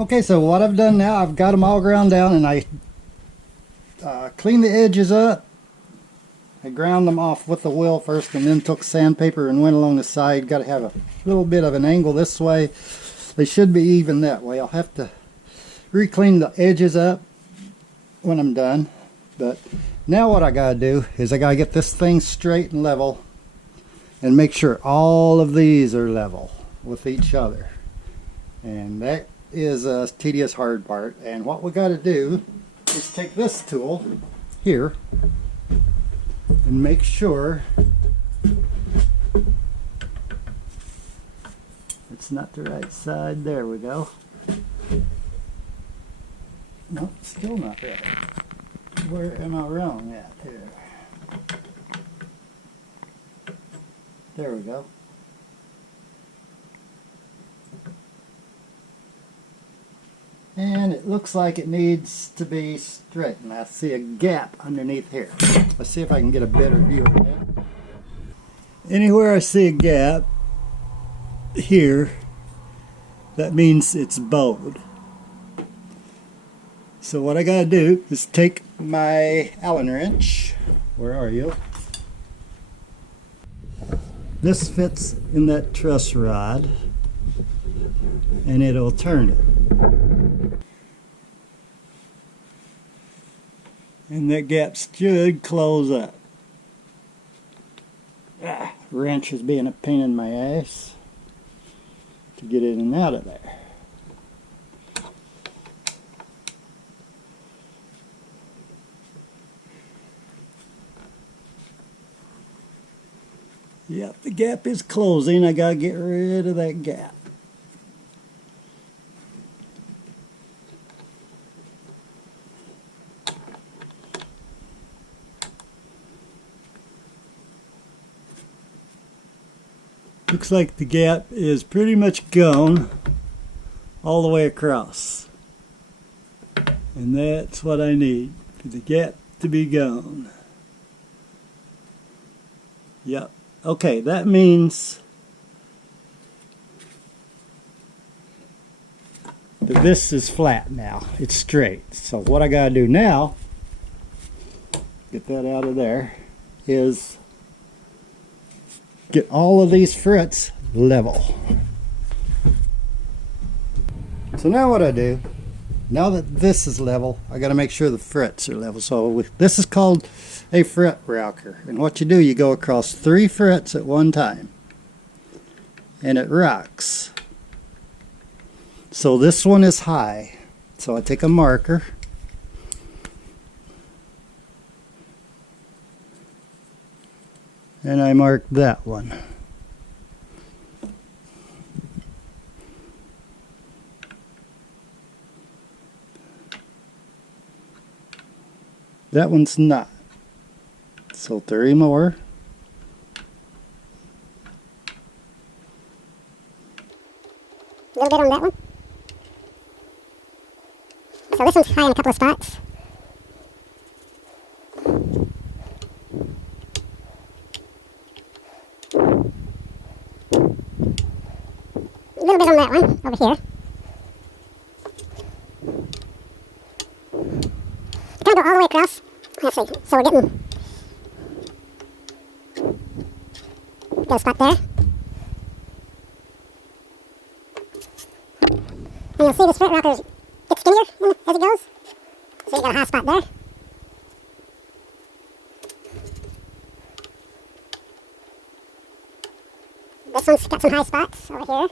Okay, so what I've done now, I've got them all ground down, and I cleaned the edges up. I ground them off with the wheel first, and then took sandpaper and went along the side. Got to have a little bit of an angle this way. They should be even that way. I'll have to re-clean the edges up when I'm done. But now what I got to do is I got to get this thing straight and level, and make sure all of these are level with each other. And that is a tedious hard part. And what we got to do is take this tool here and make sure it's not the right side. There we go. Nope, still not right. Where am I wrong at here? There we go. And it looks like it needs to be straightened. I see a gap underneath here. Let's see if I can get a better view of that. Anywhere I see a gap here, that means it's bowed. So what I gotta do is take my Allen wrench. Where are you? This fits in that truss rod, and it'll turn it. And that gap should close up. Wrench is being a pain in my ass to get in and out of there. Yep, the gap is closing. I gotta get rid of that gap. Looks like the gap is pretty much gone all the way across. And that's what I need, for the gap to be gone. Yep. Okay, that means that this is flat now. It's straight. So what I gotta do now, get that out of there, is get all of these frets level. So now what I do, now that this is level, I got to make sure the frets are level. So this is called a fret rocker. And what you do, you go across 3 frets at one time, and it rocks. So this one is high. So I take a marker, and I mark that one. That one's not. So 3 more. A little bit on that one. So this one's high in a couple of spots. A little bit on that one over here. Kind of go all the way across. Let's see. So we're getting got a spot there. And you'll see this fret rocker gets skinnier as it goes. So you got a high spot there. This one's got some high spots over here.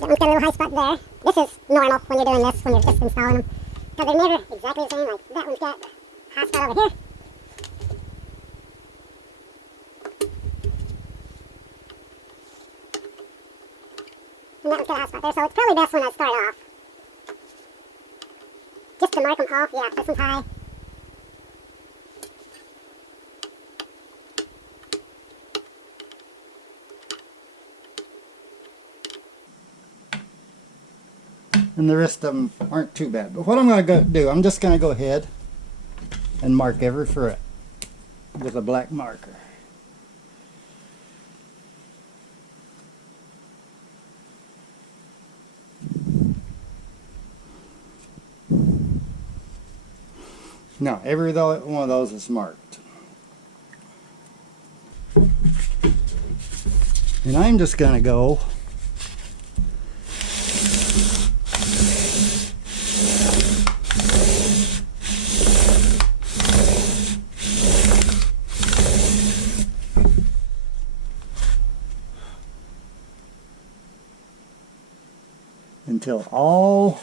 That one's got a little high spot there. This is normal when you're doing this, when you're just installing them. Because they're never exactly the same. Like that one's got a high spot over here. And that one's got a high spot there. So it's probably best when I start off, just to mark them off. Yeah, this one's high. And the rest of them aren't too bad. But what I'm going to do, I'm just going to go ahead and mark every fret. with a black marker. Now, every one of those is marked. And I'm just going to go until all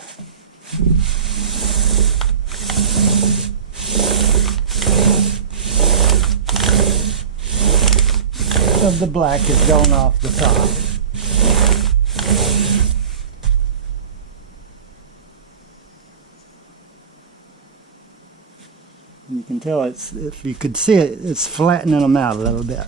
of the black is going off the top. And you can tell it's, if you could see it, it's flattening them out a little bit.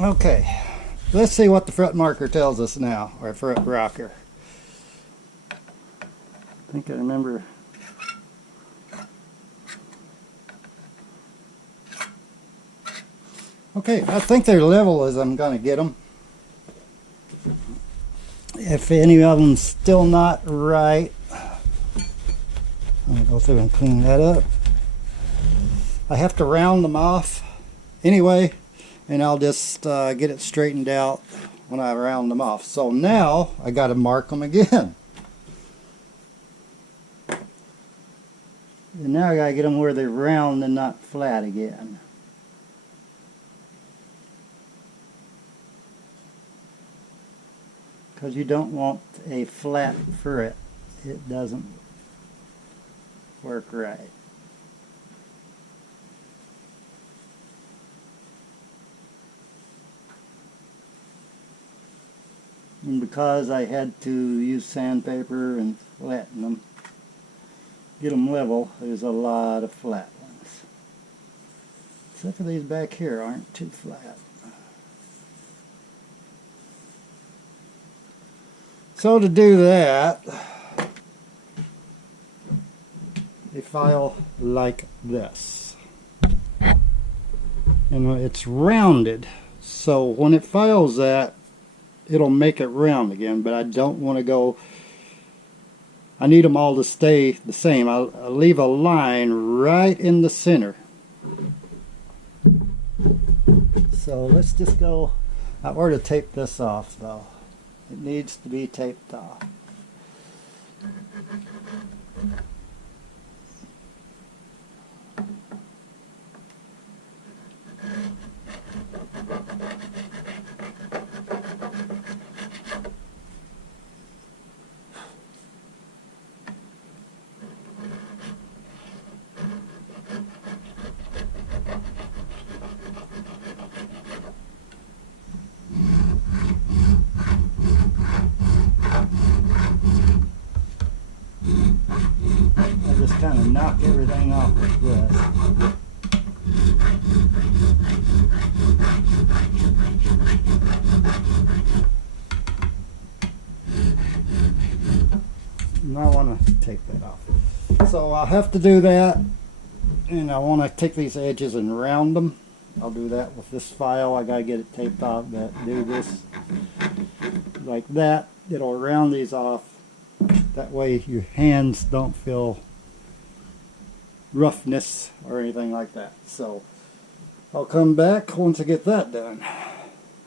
Okay, let's see what the fret marker tells us now, or fret rocker. I think I remember. Okay, I think they're level as I'm going to get them. If any of them's still not right, I'm going to go through and clean that up. I have to round them off anyway, and I'll just get it straightened out when I round them off. So now I got to mark them again. And now I got to get them where they're round and not flat again. Because you don't want a flat fret. It doesn't work right. And because I had to use sandpaper and flatten them, get them level, there's a lot of flat ones. Except for these back here aren't too flat. So to do that, a file like this. And it's rounded, so when it files that, it'll make it round again, but I don't want to go, I need them all to stay the same. I'll leave a line right in the center. So let's just go, I ought to tape this off though. It needs to be taped off. Kind of knock everything off with this. And I want to take that off. So I'll have to do that, and I want to take these edges and round them. I'll do that with this file. I gotta get it taped off, but do this like that. It'll round these off. That way your hands don't feel roughness or anything like that. So I'll come back once I get that done.